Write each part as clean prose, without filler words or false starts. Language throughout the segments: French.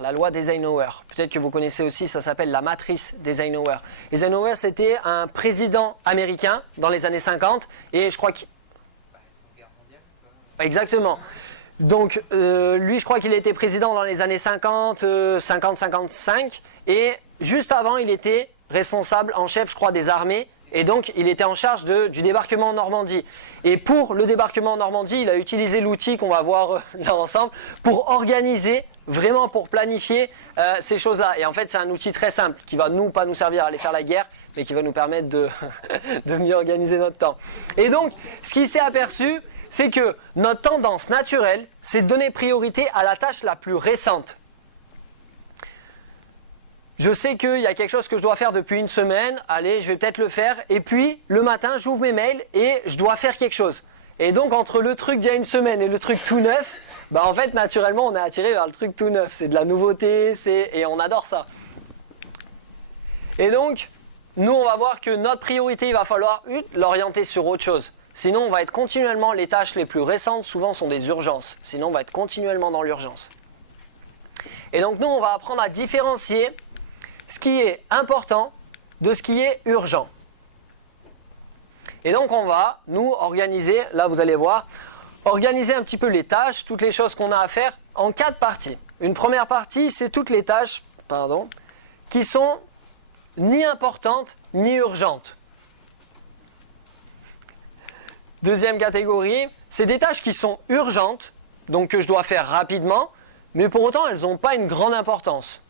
la loi d'Eisenhower. Peut-être que vous connaissez aussi, ça s'appelle la matrice d'Eisenhower. Eisenhower, c'était un président américain dans les années 50, et je crois qu'il... Exactement. Donc, lui, je crois qu'il était président dans les années 50, 50-55, et juste avant, il était responsable en chef, je crois, des armées, et donc il était en charge du débarquement en Normandie. Et pour le débarquement en Normandie, il a utilisé l'outil qu'on va voir là ensemble, pour organiser, vraiment pour planifier ces choses-là. Et en fait, c'est un outil très simple, qui va pas nous servir à aller faire la guerre, mais qui va nous permettre de mieux organiser notre temps. Et donc, ce qu'il s'est aperçu, c'est que notre tendance naturelle, c'est de donner priorité à la tâche la plus récente. Je sais qu'il y a quelque chose que je dois faire depuis une semaine, allez, je vais peut-être le faire, et puis le matin, j'ouvre mes mails et je dois faire quelque chose. Et donc, entre le truc d'il y a une semaine et le truc tout neuf, bah en fait, naturellement, on est attiré vers le truc tout neuf. C'est de la nouveauté, et on adore ça. Et donc, nous, on va voir que notre priorité, il va falloir l'orienter sur autre chose. Sinon, on va être continuellement, les tâches les plus récentes, souvent, sont des urgences. Sinon, on va être continuellement dans l'urgence. Et donc, nous, on va apprendre à différencier ce qui est important de ce qui est urgent. Et donc, on va, nous, organiser, là, vous allez voir, organiser un petit peu les tâches, toutes les choses qu'on a à faire, en 4 parties. Une première partie, c'est toutes les tâches, qui sont ni importantes, ni urgentes. Deuxième catégorie, c'est des tâches qui sont urgentes, donc que je dois faire rapidement, mais pour autant elles n'ont pas une grande importance.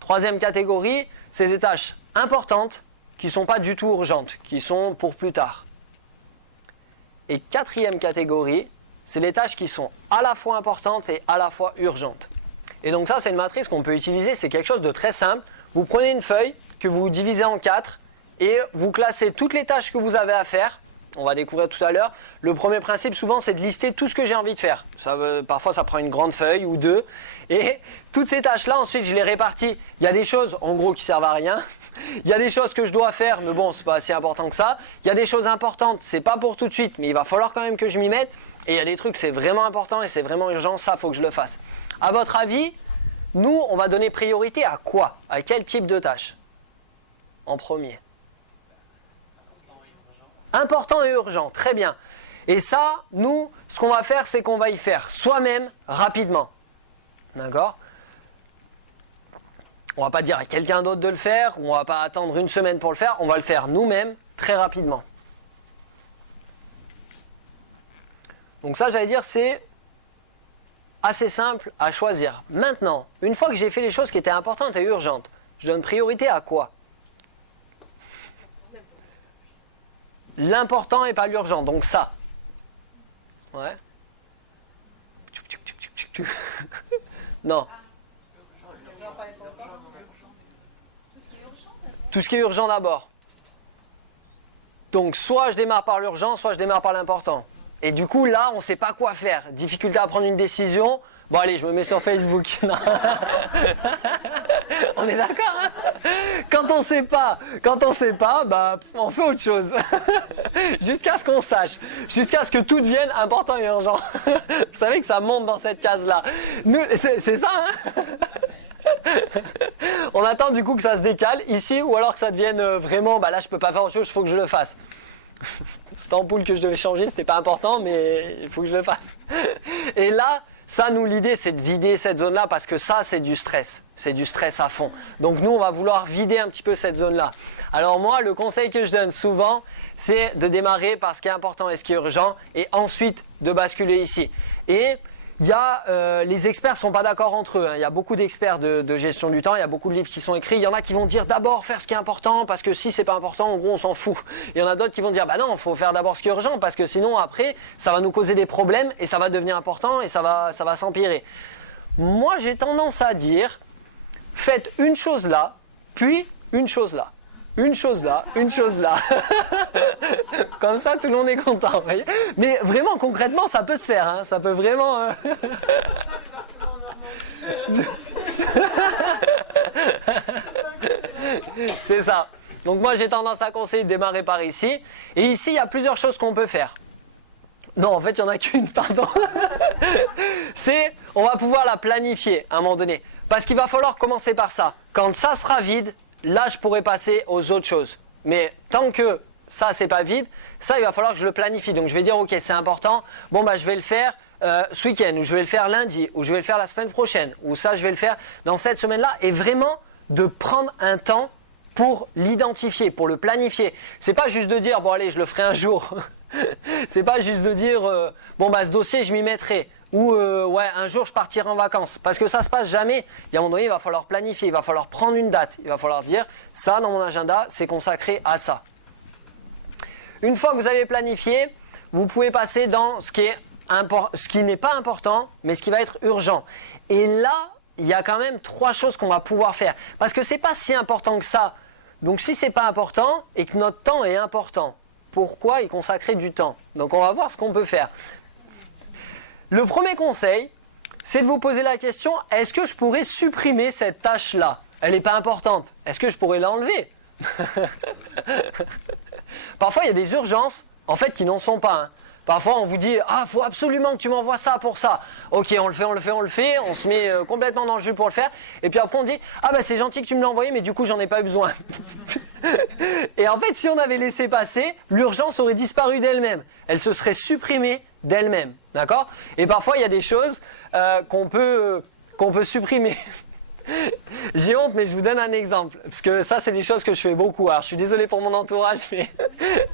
Troisième catégorie, c'est des tâches importantes qui ne sont pas du tout urgentes, qui sont pour plus tard. Et quatrième catégorie, c'est les tâches qui sont à la fois importantes et à la fois urgentes. Et donc ça, c'est une matrice qu'on peut utiliser, c'est quelque chose de très simple. Vous prenez une feuille que vous divisez en 4, et vous classez toutes les tâches que vous avez à faire. On va découvrir tout à l'heure. Le premier principe, souvent, c'est de lister tout ce que j'ai envie de faire. Parfois, ça prend une grande feuille ou 2. Et toutes ces tâches-là, ensuite, je les répartis. Il y a des choses, en gros, qui servent à rien. Il y a des choses que je dois faire, mais bon, c'est pas assez important que ça. Il y a des choses importantes, c'est pas pour tout de suite, mais il va falloir quand même que je m'y mette. Et il y a des trucs, c'est vraiment important et c'est vraiment urgent, ça, faut que je le fasse. À votre avis, nous, on va donner priorité à quoi? À quel type de tâche? En premier. Important et urgent, très bien. Et ça, nous, ce qu'on va faire, c'est qu'on va y faire soi-même, rapidement. D'accord? On ne va pas dire à quelqu'un d'autre de le faire, ou on ne va pas attendre une semaine pour le faire, on va le faire nous-mêmes, très rapidement. Donc ça, j'allais dire, c'est assez simple à choisir. Maintenant, une fois que j'ai fait les choses qui étaient importantes et urgentes, je donne priorité à quoi? L'important et pas l'urgent, donc ça. Ouais. Non. Tout ce qui est urgent d'abord. Donc soit je démarre par l'urgent, soit je démarre par l'important. Et du coup là, on ne sait pas quoi faire. Difficulté à prendre une décision. Bon allez, je me mets sur Facebook. On est d'accord, hein? Quand on sait pas, bah, on fait autre chose. Jusqu'à ce qu'on sache. Jusqu'à ce que tout devienne important et urgent. Vous savez que ça monte dans cette case-là. C'est ça, hein? On attend du coup que ça se décale ici, ou alors que ça devienne vraiment, bah là je peux pas faire autre chose, il faut que je le fasse. Cette ampoule que je devais changer, c'était pas important, mais il faut que je le fasse. Et là, ça, nous, l'idée, c'est de vider cette zone-là, parce que ça, c'est du stress. C'est du stress à fond. Donc nous, on va vouloir vider un petit peu cette zone-là. Alors moi, le conseil que je donne souvent, c'est de démarrer par ce qui est important et ce qui est urgent, et ensuite de basculer ici. Et il y a, les experts ne sont pas d'accord entre eux, hein. Il y a beaucoup d'experts de gestion du temps, il y a beaucoup de livres qui sont écrits. Il y en a qui vont dire d'abord faire ce qui est important, parce que si c'est pas important, en gros, on s'en fout. Il y en a d'autres qui vont dire, bah non, il faut faire d'abord ce qui est urgent, parce que sinon, après, ça va nous causer des problèmes, et ça va devenir important, et ça va s'empirer. Moi, j'ai tendance à dire, faites une chose là, puis une chose là. Une chose là, une chose là. Comme ça, tout le monde est content. Vous voyez, mais vraiment, concrètement, ça peut se faire. Hein, ça peut vraiment... C'est ça. Donc moi, j'ai tendance à conseiller de démarrer par ici. Et ici, il y a plusieurs choses qu'on peut faire. Non, en fait, il n'y en a qu'une, pardon. On va pouvoir la planifier à un moment donné. Parce qu'il va falloir commencer par ça. Quand ça sera vide, là, je pourrai passer aux autres choses. Mais tant que ça, c'est pas vide, ça, il va falloir que je le planifie. Donc, je vais dire, ok, c'est important. Bon, bah, je vais le faire ce week-end, ou je vais le faire lundi, ou je vais le faire la semaine prochaine, ou ça, je vais le faire dans cette semaine-là. Et vraiment, de prendre un temps pour l'identifier, pour le planifier. C'est pas juste de dire, bon, allez, je le ferai un jour. C'est pas juste de dire, bon, bah, ce dossier, je m'y mettrai. Ou, ouais, un jour, je partirai en vacances. Parce que ça se passe jamais. Et à un moment donné, il va falloir planifier, il va falloir prendre une date. Il va falloir dire, ça, dans mon agenda, c'est consacré à ça. Une fois que vous avez planifié, vous pouvez passer dans ce qui n'est pas important, mais ce qui va être urgent. Et là, il y a quand même 3 choses qu'on va pouvoir faire. Parce que c'est pas si important que ça. Donc si c'est pas important et que notre temps est important, pourquoi y consacrer du temps? Donc on va voir ce qu'on peut faire. Le premier conseil, c'est de vous poser la question, est-ce que je pourrais supprimer cette tâche-là? Elle n'est pas importante. Est-ce que je pourrais l'enlever? Parfois, il y a des urgences, en fait, qui n'en sont pas. Hein. Parfois, on vous dit, ah, faut absolument que tu m'envoies ça pour ça. Ok, on le fait, on se met complètement dans le jus pour le faire. Et puis après, on dit, ah, bah, c'est gentil que tu me l'as envoyé, mais du coup, j'en ai pas eu besoin. Et en fait, si on avait laissé passer, l'urgence aurait disparu d'elle-même. Elle se serait supprimée d'elle-même. D'accord? Et parfois, il y a des choses qu'on peut supprimer. J'ai honte, mais je vous donne un exemple. Parce que ça, c'est des choses que je fais beaucoup. Alors, je suis désolé pour mon entourage, mais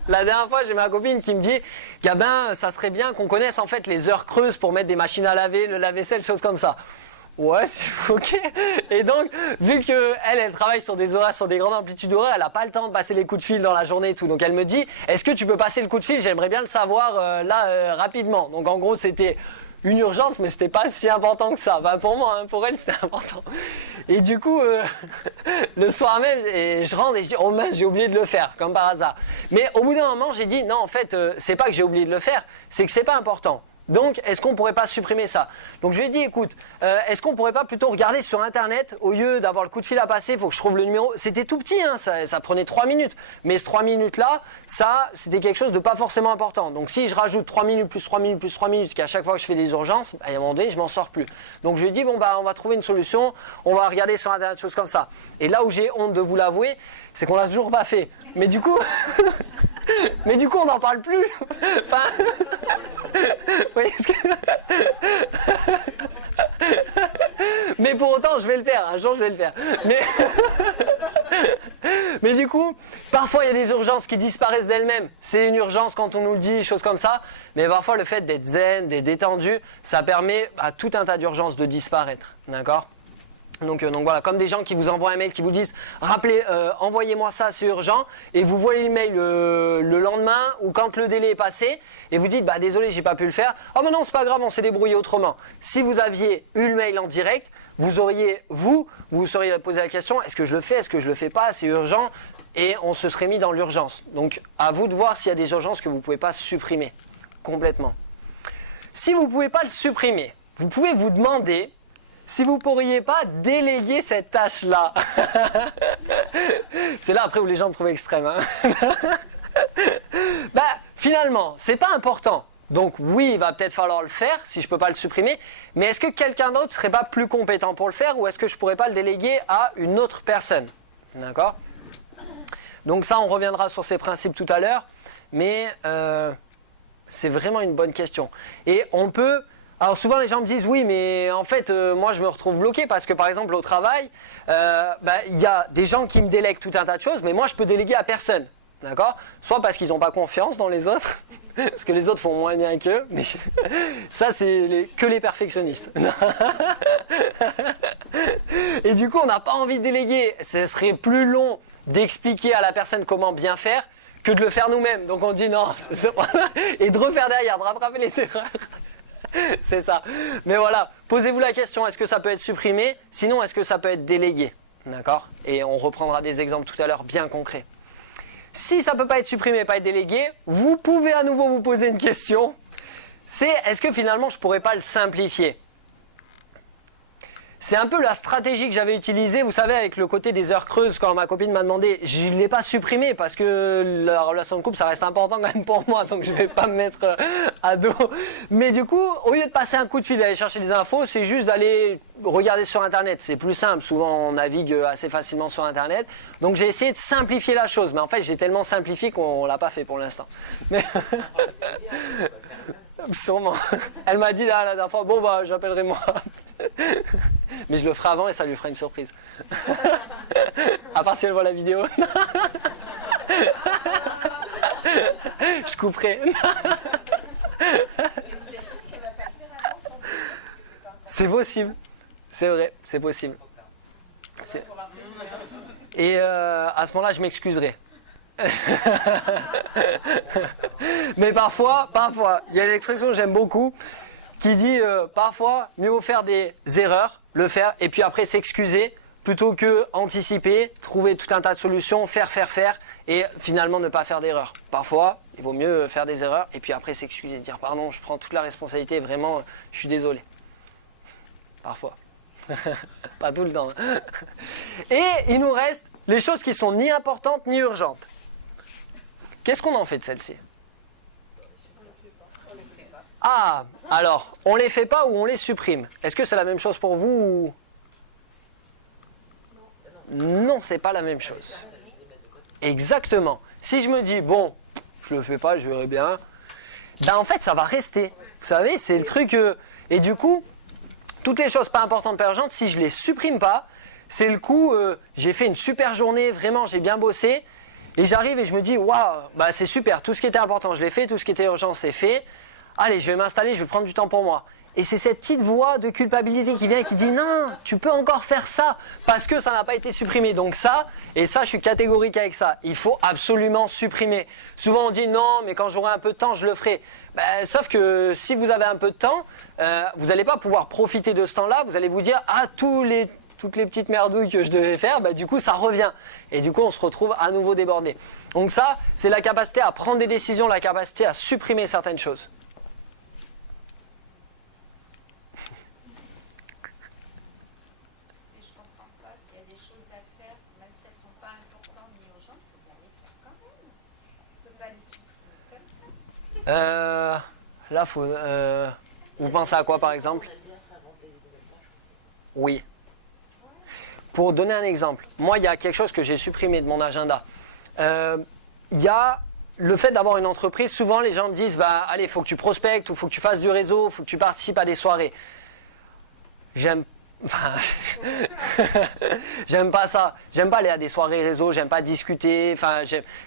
la dernière fois, j'ai ma copine qui me dit, Gabin, ça serait bien qu'on connaisse en fait les heures creuses pour mettre des machines à laver, le lave-vaisselle, choses comme ça. Ouais, c'est ok. Et donc, vu qu'elle travaille sur des horaires, sur des grandes amplitudes horaires, elle n'a pas le temps de passer les coups de fil dans la journée et tout. Donc, elle me dit, est-ce que tu peux passer le coup de fil? J'aimerais bien le savoir rapidement. Donc, en gros, c'était une urgence, mais c'était pas si important que ça. Enfin, pour moi, hein, pour elle, c'était important. Et du coup, le soir même, je rentre et je dis, oh mince, j'ai oublié de le faire, comme par hasard. Mais au bout d'un moment, j'ai dit, non, en fait, c'est pas que j'ai oublié de le faire, c'est que c'est pas important. Donc, est-ce qu'on pourrait pas supprimer ça? Donc, je lui ai dit, écoute, est-ce qu'on pourrait pas plutôt regarder sur Internet, au lieu d'avoir le coup de fil à passer, il faut que je trouve le numéro. C'était tout petit, hein, ça prenait 3 minutes. Mais ces 3 minutes-là, ça, c'était quelque chose de pas forcément important. Donc, si je rajoute 3 minutes, plus 3 minutes, plus 3 minutes, qu'à chaque fois que je fais des urgences, à un moment donné, je m'en sors plus. Donc, je lui ai dit, bon, bah, on va trouver une solution, on va regarder sur Internet, choses comme ça. Et là où j'ai honte de vous l'avouer, c'est qu'on l'a toujours pas fait. Mais du coup, on n'en parle plus. Enfin, vous voyez ce que... Mais pour autant, je vais le faire. Un jour, je vais le faire. Mais du coup, parfois, il y a des urgences qui disparaissent d'elles-mêmes. C'est une urgence quand on nous le dit, choses comme ça. Mais parfois, le fait d'être zen, d'être détendu, ça permet à tout un tas d'urgences de disparaître. D'accord ? Donc voilà, comme des gens qui vous envoient un mail, qui vous disent « Rappelez, envoyez-moi ça, c'est urgent » et vous voyez le mail le lendemain ou quand le délai est passé et vous dites « Bah désolé, j'ai pas pu le faire. » « Oh mais non, c'est pas grave, on s'est débrouillé autrement. » Si vous aviez eu le mail en direct, vous seriez posé la question « Est-ce que je le fais? Est-ce que je le fais pas? C'est urgent ?» Et on se serait mis dans l'urgence. Donc à vous de voir s'il y a des urgences que vous ne pouvez pas supprimer complètement. Si vous ne pouvez pas le supprimer, vous pouvez vous demander si vous ne pourriez pas déléguer cette tâche-là. C'est là après où les gens me trouvent extrême. Hein. Bah, finalement, c'est pas important. Donc oui, il va peut-être falloir le faire si je ne peux pas le supprimer. Mais est-ce que quelqu'un d'autre serait pas plus compétent pour le faire ou est-ce que je pourrais pas le déléguer à une autre personne? D'accord? Donc ça, on reviendra sur ces principes tout à l'heure. Mais c'est vraiment une bonne question. Et on peut... Alors souvent les gens me disent oui mais en fait moi je me retrouve bloqué parce que par exemple au travail il y a des gens qui me délèguent tout un tas de choses mais moi je peux déléguer à personne, d'accord? Soit parce qu'ils n'ont pas confiance dans les autres, parce que les autres font moins bien qu'eux, mais ça c'est que les perfectionnistes. Et du coup on n'a pas envie de déléguer, ce serait plus long d'expliquer à la personne comment bien faire que de le faire nous-mêmes, donc on dit non, et de refaire derrière, de rattraper les erreurs. C'est ça. Mais voilà, posez-vous la question, est-ce que ça peut être supprimé? Sinon, est-ce que ça peut être délégué? D'accord? Et on reprendra des exemples tout à l'heure bien concrets. Si ça ne peut pas être supprimé, pas être délégué, vous pouvez à nouveau vous poser une question. C'est, est-ce que finalement, je ne pourrais pas le simplifier? c'est un peu la stratégie que j'avais utilisée, vous savez, avec le côté des heures creuses, quand ma copine m'a demandé, je ne l'ai pas supprimé parce que la relation de couple, ça reste important quand même pour moi, donc je ne vais pas me mettre à dos. Mais du coup, au lieu de passer un coup de fil, d'aller chercher des infos, c'est juste d'aller regarder sur Internet. C'est plus simple, souvent on navigue assez facilement sur Internet. Donc j'ai essayé de simplifier la chose, mais en fait j'ai tellement simplifié qu'on ne l'a pas fait pour l'instant. Mais... Sûrement. Elle m'a dit là, la dernière fois, bon bah j'appellerai moi. Mais je le ferai avant et ça lui fera une surprise. À part si elle voit la vidéo. Je couperai. C'est possible. C'est vrai, c'est possible. Et à ce moment-là, je m'excuserai. Mais parfois, il y a une expression que j'aime beaucoup qui dit parfois, mieux vaut faire des erreurs, le faire, et puis après s'excuser, plutôt que anticiper, trouver tout un tas de solutions, faire, et finalement ne pas faire d'erreurs. Parfois, il vaut mieux faire des erreurs, et puis après s'excuser, dire pardon, je prends toute la responsabilité, vraiment, je suis désolé. Parfois. Pas tout le temps. Et il nous reste les choses qui sont ni importantes ni urgentes. Qu'est-ce qu'on en fait de celles-ci? Ah, alors, on les fait pas ou on les supprime. Est-ce que c'est la même chose pour vous ou... Non, c'est pas la même chose. Exactement. Si je me dis, bon, je le fais pas, je verrai bien, ben en fait, ça va rester. Vous savez, c'est le truc... Et du coup, toutes les choses pas importantes, pas urgentes, si je les supprime pas, c'est le coup, j'ai fait une super journée, vraiment, j'ai bien bossé, et j'arrive et je me dis, waouh, bah c'est super, tout ce qui était important, je l'ai fait, tout ce qui était urgent, c'est fait. Allez, je vais m'installer, je vais prendre du temps pour moi. Et c'est cette petite voix de culpabilité qui vient et qui dit, non, tu peux encore faire ça, parce que ça n'a pas été supprimé. Donc ça, et ça, je suis catégorique avec ça, il faut absolument supprimer. Souvent on dit, non, mais quand j'aurai un peu de temps, je le ferai. Ben, sauf que si vous avez un peu de temps, vous n'allez pas pouvoir profiter de ce temps-là, vous allez vous dire, ah, toutes les petites merdouilles que je devais faire, bah, du coup ça revient. Et du coup on se retrouve à nouveau débordé. Donc ça, c'est la capacité à prendre des décisions, la capacité à supprimer certaines choses. Mais je comprends pas, s'il y a des choses à faire, même si elles ne sont pas importantes ni urgentes, il faut bien les faire quand même. On ne peut pas les supprimer comme ça. Là, vous pensez à quoi par exemple? Oui. Pour donner un exemple, moi il y a quelque chose que j'ai supprimé de mon agenda. Il y a le fait d'avoir une entreprise, souvent les gens me disent, bah, allez, il faut que tu prospectes, ou il faut que tu fasses du réseau, il faut que tu participes à des soirées. J'aime pas ça. J'aime pas aller à des soirées réseau, j'aime pas discuter. Enfin,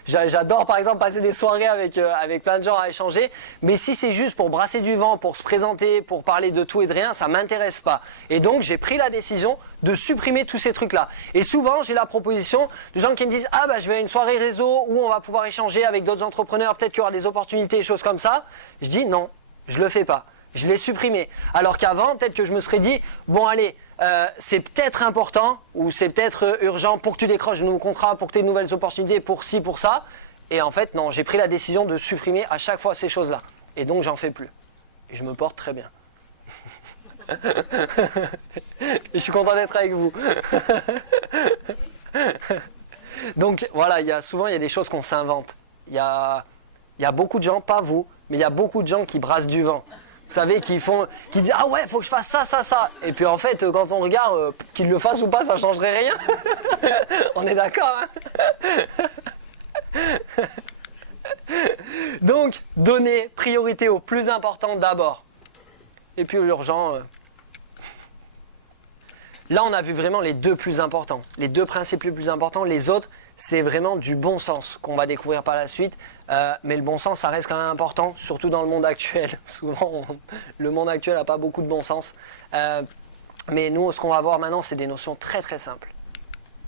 j'adore par exemple passer des soirées avec plein de gens à échanger. Mais si c'est juste pour brasser du vent, pour se présenter, pour parler de tout et de rien, ça m'intéresse pas. Et donc j'ai pris la décision de supprimer tous ces trucs-là. Et souvent j'ai la proposition de gens qui me disent, ah bah je vais à une soirée réseau où on va pouvoir échanger avec d'autres entrepreneurs, peut-être qu'il y aura des opportunités, des choses comme ça. Je dis non, je le fais pas. Je l'ai supprimé. Alors qu'avant, peut-être que je me serais dit, bon allez, c'est peut-être important ou c'est peut-être urgent pour que tu décroches de nouveaux contrats, pour que tu aies de nouvelles opportunités, pour ci, pour ça. Et en fait, non, j'ai pris la décision de supprimer à chaque fois ces choses-là. Et donc, j'en fais plus. Et je me porte très bien. Et je suis content d'être avec vous. Donc, voilà, souvent, il y a des choses qu'on s'invente. Il y a beaucoup de gens, pas vous, mais il y a beaucoup de gens qui brassent du vent. Vous savez, qui disent, ah ouais, faut que je fasse ça, ça, ça. Et puis en fait, quand on regarde, qu'ils le fassent ou pas, ça changerait rien. On est d'accord, hein? Donc, donner priorité au plus important d'abord. Et puis l'urgent. Là, on a vu vraiment les deux plus importants. Les deux principes les plus importants. Les autres, c'est vraiment du bon sens qu'on va découvrir par la suite. Mais le bon sens, ça reste quand même important, surtout dans le monde actuel. Souvent, le monde actuel n'a pas beaucoup de bon sens. Mais nous, ce qu'on va voir maintenant, c'est des notions très très simples.